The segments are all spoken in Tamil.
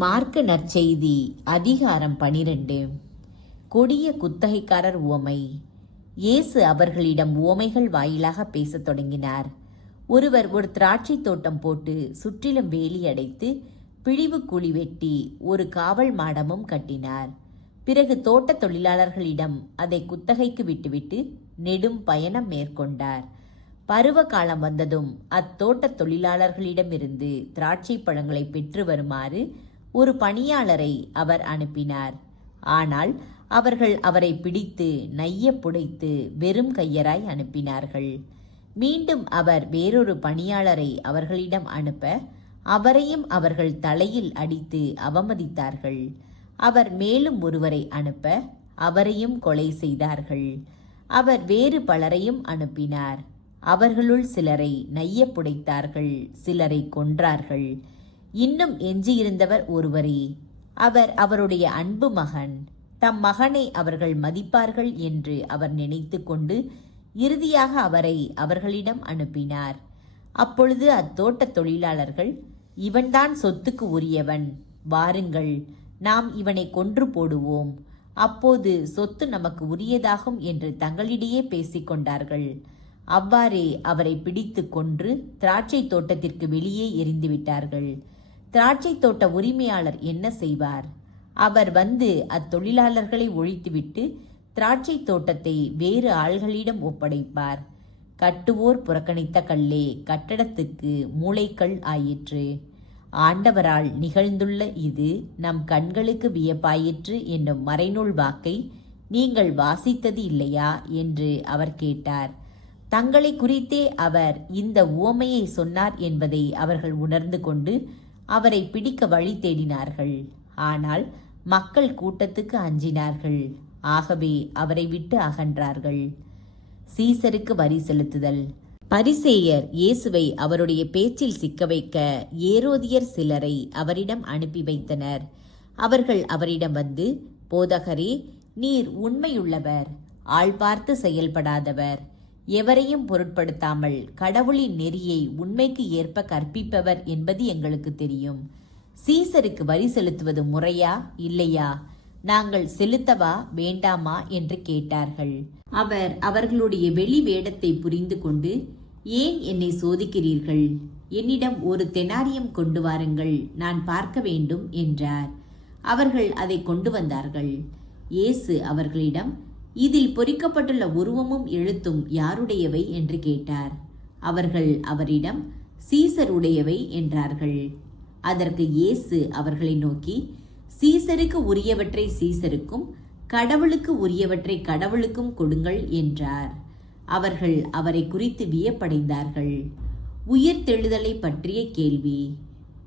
மார்க்க நற்செய்தி அதிகாரம் 12. கொடிய குத்தகைக்காரர் உவமை. இயேசு அவர்களிடம் உவமைகள் வாயிலாக பேசத் தொடங்கினார். ஒருவர் ஒரு திராட்சை தோட்டம் போட்டு சுற்றிலும் வேலி அடைத்து பிழிவு குழி வெட்டி ஒரு காவல் மாடமும் கட்டினார். பிறகு தோட்ட தொழிலாளர்களிடம் அதை குத்தகைக்கு விட்டுவிட்டு நெடும் பயணம் மேற்கொண்டார். பருவ காலம் வந்ததும் அத்தோட்ட தொழிலாளர்களிடமிருந்து திராட்சை பழங்களை பெற்று வருமாறு ஒரு பணியாளரை அவர் அனுப்பினார். ஆனால் அவர்கள் அவரை பிடித்து நைய புடைத்து வெறும் கையராய் அனுப்பினார்கள். மீண்டும் அவர் வேறொரு பணியாளரை அவர்களிடம் அனுப்ப அவரையும் அவர்கள் தலையில் அடித்து அவமதித்தார்கள். அவர் மேலும் ஒருவரை அனுப்ப அவரையும் கொலை செய்தார்கள். அவர் வேறு பலரையும் அனுப்பினார். அவர்களுள் சிலரை நைய புடைத்தார்கள், சிலரை கொன்றார்கள். இன்னும் எஞ்சியிருந்தவர் ஒருவரே. அவர் அவருடைய அன்பு மகன். தம் மகனை அவர்கள் மதிப்பார்கள் என்று அவர் நினைத்து கொண்டு இறுதியாக அவரை அவர்களிடம் அனுப்பினார். அப்பொழுது அத்தோட்ட தொழிலாளர்கள், இவன்தான் சொத்துக்கு உரியவன், வாருங்கள், நாம் இவனை கொன்று போடுவோம், அப்போது சொத்து நமக்கு உரியதாகும் என்று தங்களிடையே பேசிக்கொண்டார்கள். அவ்வாறே அவரை பிடித்து கொன்று திராட்சை தோட்டத்திற்கு வெளியே எறிந்துவிட்டார்கள். திராட்சை தோட்ட உரிமையாளர் என்ன செய்வார்? அவர் வந்து அத்தொழிலாளர்களை ஒழித்துவிட்டு திராட்சை தோட்டத்தை வேறு ஆள்களிடம் ஒப்படைப்பார். கட்டுவோர் புறக்கணித்த கல்லே கட்டடத்துக்கு மூலைக்கல் ஆயிற்று. ஆண்டவரால் நிகழ்ந்துள்ள இது நம் கண்களுக்கு வியப்பாயிற்று என்னும் மறைநூல் வாக்கை நீங்கள் வாசித்தது இல்லையா என்று அவர் கேட்டார். தங்களை குறித்தே அவர் இந்த உவமையை சொன்னார் என்பதை அவர்கள் உணர்ந்து கொண்டு அவரை பிடிக்க வழி தேடினார்கள். ஆனால் மக்கள் கூட்டத்துக்கு அஞ்சினார்கள். ஆகவே அவரை விட்டு அகன்றார்கள். சீசருக்கு வரி செலுத்துதல். பரிசேயர் இயேசுவை அவருடைய பேச்சில் சிக்க வைக்க ஏரோதியர் சிலரை அவரிடம் அனுப்பி வைத்தனர். அவர்கள் அவரிடம் வந்து, போதகரே, நீர் உண்மையுள்ளவர், ஆள் பார்த்து செயல்படாதவர், எவரையும் பொருட்படுத்தாமல் கடவுளின் நெறியை உண்மைக்கு ஏற்ப கற்பிப்பவர் என்பது எங்களுக்கு தெரியும். சீசருக்கு வரி செலுத்துவது முறையா இல்லையா? நாங்கள் செலுத்தவா வேண்டாமா என்று கேட்டார்கள். அவர் அவர்களுடைய வெளி வேடத்தை புரிந்து கொண்டு, ஏன் என்னை சோதிக்கிறீர்கள்? என்னிடம் ஒரு தெனாரியம் கொண்டு வாருங்கள், நான் பார்க்க வேண்டும் என்றார். அவர்கள் அதை கொண்டு வந்தார்கள். இயேசு அவர்களிடம், இதில் பொறிக்கப்பட்டுள்ள உருவமும் எழுத்தும் யாருடையவை என்று கேட்டார். அவர்கள் அவரிடம், சீசருடையவை என்றார்கள். அதற்கு இயேசு அவர்களை நோக்கி, சீசருக்கு உரியவற்றை சீசருக்கும் கடவுளுக்கு உரியவற்றை கடவுளுக்கும் கொடுங்கள் என்றார். அவர்கள் அவரை குறித்து வியப்படைந்தார்கள். உயிர்த்தெழுதலை பற்றிய கேள்வி.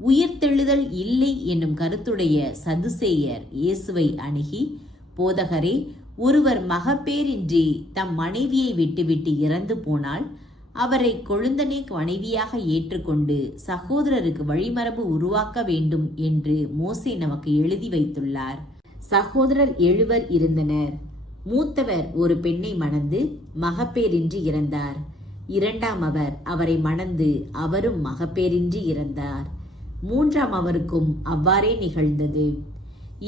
உயிர்த்தெழுதல் இல்லை என்னும் கருத்துடைய சதுசேயர் இயேசுவை அணுகி, போதகரே, ஒருவர் மகப்பேரின்றி தம் மனைவியை விட்டுவிட்டு இறந்து போனால் அவரை கொழுந்தனை மனைவியாக ஏற்றுக்கொண்டு சகோதரருக்கு வழிமரபு உருவாக்க வேண்டும் என்று மோசே நமக்கு எழுதி வைத்துள்ளார். சகோதரர் 7 இருந்தனர். மூத்தவர் ஒரு பெண்ணை மணந்து மகப்பேரின்றி இறந்தார். இரண்டாம் அவர் அவரை மணந்து அவரும் மகப்பேரின்றி இறந்தார். மூன்றாம் அவருக்கும் அவ்வாறே நிகழ்ந்தது.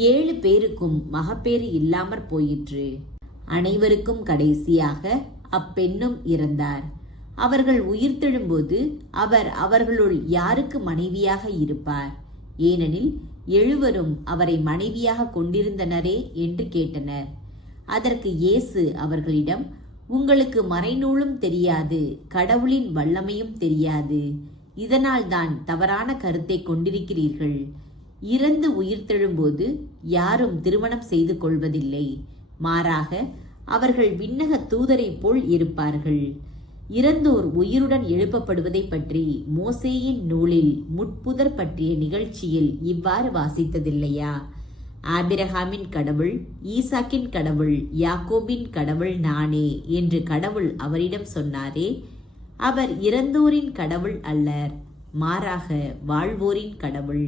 7 பேருக்கும் மகப்பேறு இல்லாமற் போயிற்று. அனைவருக்கும் கடைசியாக அப்பெண்ணும் இறந்தார். அவர்கள் உயிர்த்தெழும்போது அவர் அவர்களுள் யாருக்கு மனைவியாக இருப்பார்? ஏனெனில் 7 அவரை மனைவியாக கொண்டிருந்தனரே என்று கேட்டனர். அதற்கு இயேசு அவர்களிடம், உங்களுக்கு மறைநூலும் தெரியாது, கடவுளின் வல்லமையும் தெரியாது. இதனால்தான் தவறான கருத்தை கொண்டிருக்கிறீர்கள். இறந்து உயிர்த்தெழும்போது யாரும் திருமணம் செய்து கொள்வதில்லை. மாறாக அவர்கள் விண்ணக தூதரை போல் இருப்பார்கள். இறந்தோர் உயிருடன் எழுப்பப்படுவதை பற்றி மோசேயின் நூலில் முட்புதர் பற்றிய நிகழ்ச்சியில் இவ்வாறு வாசித்ததில்லையா? ஆபிரகாமின் கடவுள், ஈசாக்கின் கடவுள், யாக்கோபின் கடவுள் நானே என்று கடவுள் அவரிடம் சொன்னாரே. அவர் இறந்தோரின் கடவுள் அல்லர், மாறாக வாழ்வோரின் கடவுள்.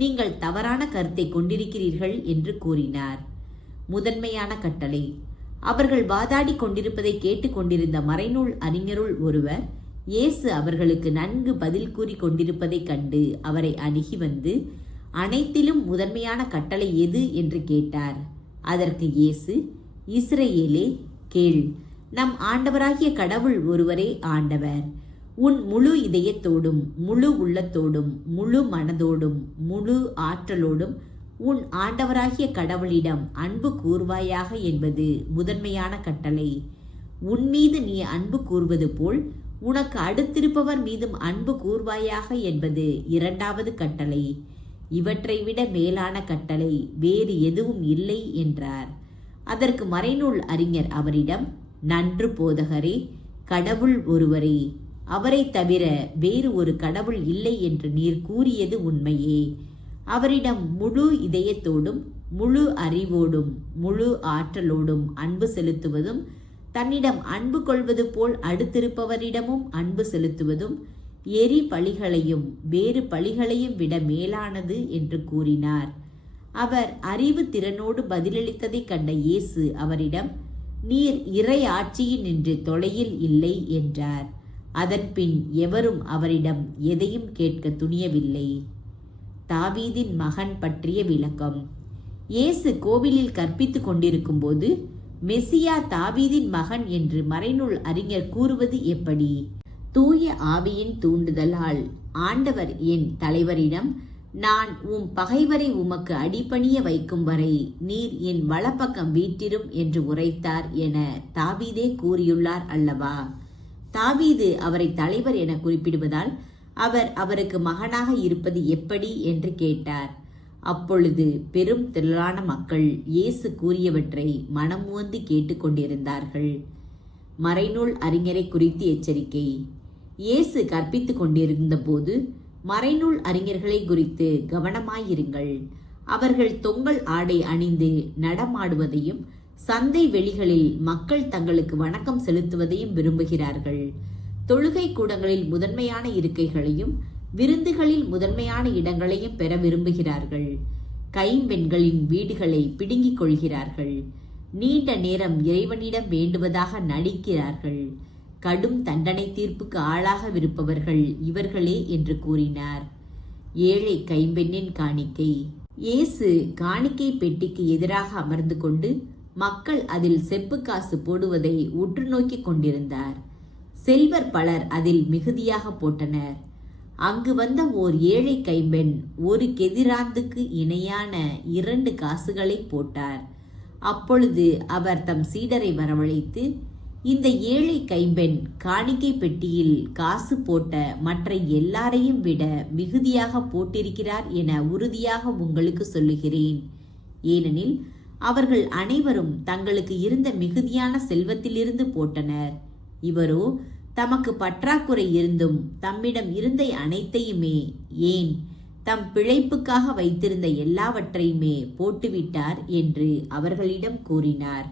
நீங்கள் தவறான கருத்தை கொண்டிருக்கிறீர்கள் என்று கூறினார். முதன்மையான கட்டளை. அவர்கள் வாதாடி கொண்டிருப்பதை கேட்டுக்கொண்டிருந்த மறைநூல் அறிஞருள் ஒருவர் இயேசு அவர்களுக்கு நன்கு பதில் கூறி கொண்டிருப்பதைக் கண்டு அவரை அணுகி வந்து, அனைத்திலும் முதன்மையான கட்டளை எது என்று கேட்டார். அதற்கு இயேசு, இஸ்ரவேலே கேள், நம் ஆண்டவராகிய கடவுள் ஒருவரே ஆண்டவர். உன் முழு இதயத்தோடும் முழு உள்ளத்தோடும் முழு மனதோடும் முழு ஆற்றலோடும் உன் ஆண்டவராகிய கடவுளிடம் அன்பு கூர்வாயாக என்பது முதன்மையான கட்டளை. உன் மீது நீ அன்பு கூர்வது போல் உனக்கு அடுத்திருப்பவர் மீதும் அன்பு கூர்வாயாக என்பது இரண்டாவது கட்டளை. இவற்றை விட மேலான கட்டளை வேறு எதுவும் இல்லை என்றார். அதற்கு மறைநூல் அறிஞர் அவரிடம், நன்று போதகரே, கடவுள் ஒருவரே, அவரை தவிர வேறு ஒரு கடவுள் இல்லை என்று நீர் கூறியது உண்மையே. அவரிடம் முழு இதயத்தோடும் முழு அறிவோடும் முழு ஆற்றலோடும் அன்பு செலுத்துவதும், தன்னிடம் அன்பு கொள்வது போல் அடுத்திருப்பவரிடமும் அன்பு செலுத்துவதும் எரி பலிகளையும் வேறு பலிகளையும் விட மேலானது என்று கூறினார். அவர் அறிவு திறனோடு பதிலளித்ததை கண்ட இயேசு அவரிடம், நீர் இறை ஆட்சியில் நின்று தொலையில் இல்லை என்றார். அதன்பின் எவரும் அவரிடம் எதையும் கேட்க துணியவில்லை. தாவீதின் மகன் பற்றிய விளக்கம். இயேசு கோவிலில் கற்பித்துக் கொண்டிருக்கும் போது மெசியா தாவீதின் மகன் என்று மறைநூல் அறிஞர் கூறுவது எப்படி? தூய ஆவியின் தூண்டுதலால் ஆண்டவர் என் தலைவரிடம், நான் உம் பகைவரை உமக்கு அடிபணிய வைக்கும் வரை நீர் என் வலப்பக்கம் வீட்டிரும் என்று உரைத்தார் என தாவீதே கூறியுள்ளார் அல்லவா? தாவீது அவரை தலைவர் என குறிப்பிடுவதால் அவர் அவருக்கு மகனாக இருப்பது எப்படி என்று கேட்டார். அப்பொழுது பெரும் திரளான மக்கள் இயேசு கூறியவற்றை மனமுவந்து கேட்டுக்கொண்டிருந்தார்கள். மறைநூல் அறிஞரை குறித்து எச்சரிக்கை. இயேசு கற்பித்துக் கொண்டிருந்த போது மறைநூல் அறிஞர்களை குறித்து கவனமாயிருங்கள். அவர்கள் தொங்கல் ஆடை அணிந்து நடமாடுவதையும் சந்தை வெளிகளில் மக்கள் தங்களுக்கு வணக்கம் செலுத்துவதையும் விரும்புகிறார்கள். தொழுகை கூடங்களில் முதன்மையான இருக்கைகளையும் விருந்துகளில் முதன்மையான இடங்களையும் பெற விரும்புகிறார்கள். கைம்பெண்களின் வீடுகளை பிடுங்கிக் கொள்கிறார்கள். நீண்ட நேரம் இறைவனிடம் வேண்டுவதாக நடிக்கிறார்கள். கடும் தண்டனை தீர்ப்புக்கு ஆளாகவிருப்பவர்கள் இவர்களே என்று கூறினார். ஏழை கைம்பெண்ணின் காணிக்கை. இயேசு காணிக்கை பெட்டிக்கு எதிராக அமர்ந்து கொண்டு மக்கள் அதில் செப்பு காசு போடுவதை உற்று நோக்கி கொண்டிருந்தார். செல்வர் பலர் அதில் மிகுதியாக போட்டனர். அங்கு வந்த ஓர் ஏழை கைம்பெண் ஒரு கெதிராந்துக்கு இணையான 2 காசுகளை போட்டார். அப்பொழுது அவர் தம் சீடரை வரவழைத்து, இந்த ஏழை கைம்பெண் காணிக்கை பெட்டியில் காசு போட்ட மற்ற எல்லாரையும் விட மிகுதியாக போட்டிருக்கிறார் என உறுதியாக உங்களுக்கு சொல்லுகிறேன். ஏனெனில் அவர்கள் அனைவரும் தங்களுக்கு இருந்த மிகுதியான செல்வத்திலிருந்து போட்டனர். இவரோ தமக்கு பற்றாக்குறை இருந்தும் தம்மிடம் இருந்த அனைத்தையுமே, ஏன் தம் பிழைப்புக்காக வைத்திருந்த எல்லாவற்றையுமே போட்டுவிட்டார் என்று அவர்களிடம் கூறினார்.